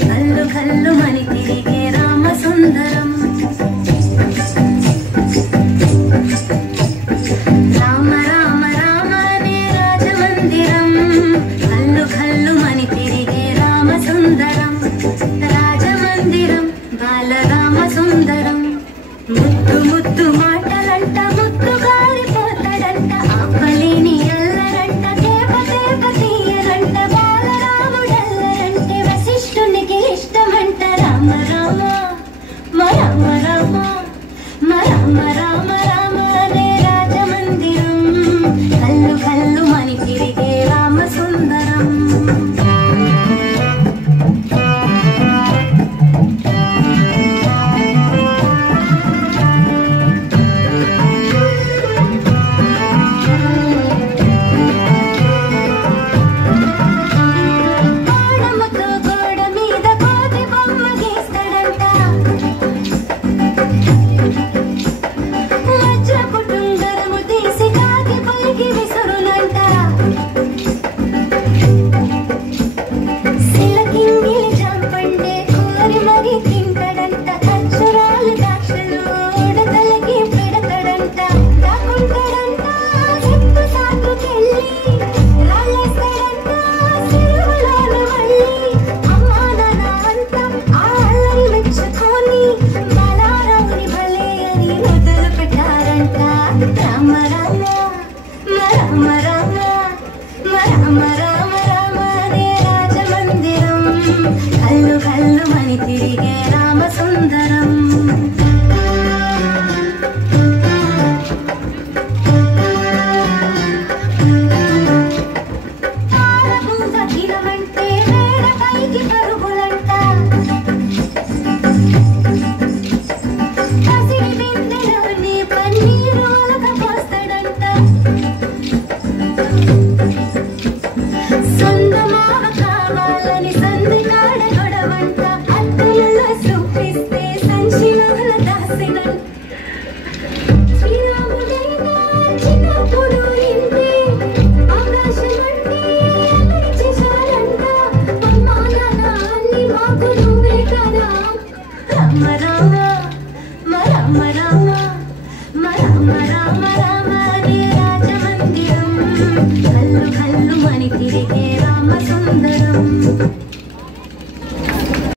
కల్లు కల్లు మని తిరిగే రామ సుందరం రామ రామ రామ అనే రాజమందిరం కల్లు కల్లు మని తిరిగే రామ సుందరం రాజమందిరం బాలరామ సుందరం ముద్దు ముద్దు మాటలంట ముద్దు గారిపోతాడంట ఆపలేని అల్లరంట తేప తేప తీయరంట బాలరాముడల్లరంటే వశిష్ఠునికి ఇష్టమంట రామ రామ రామ రామ రామ రామ రామ అనే రాజమందిరం కల్లు కల్లు మని తిరిగే రామ సుందరం కల్లు కల్లు మని తిరిగే రామ సుందరం తారబూతకిరమంటే వేడ పైకి పరుగులంట పసిడి బిందెలోని పన్నీరు ఒలకపోస్తాడంట సొందమావ కావాలని సంది కాడ గొడవంట అద్దులలో చూపిస్తే సంచిలోన దాసినంట శ్రీరాముడైనా చిన్నప్పుడు ఇంతే ఆకాశమంటే అక్కడికి చాలంట అమ్మా నాన్న అన్ని మాకు నువ్వే కదా రామ రామ రామ రామ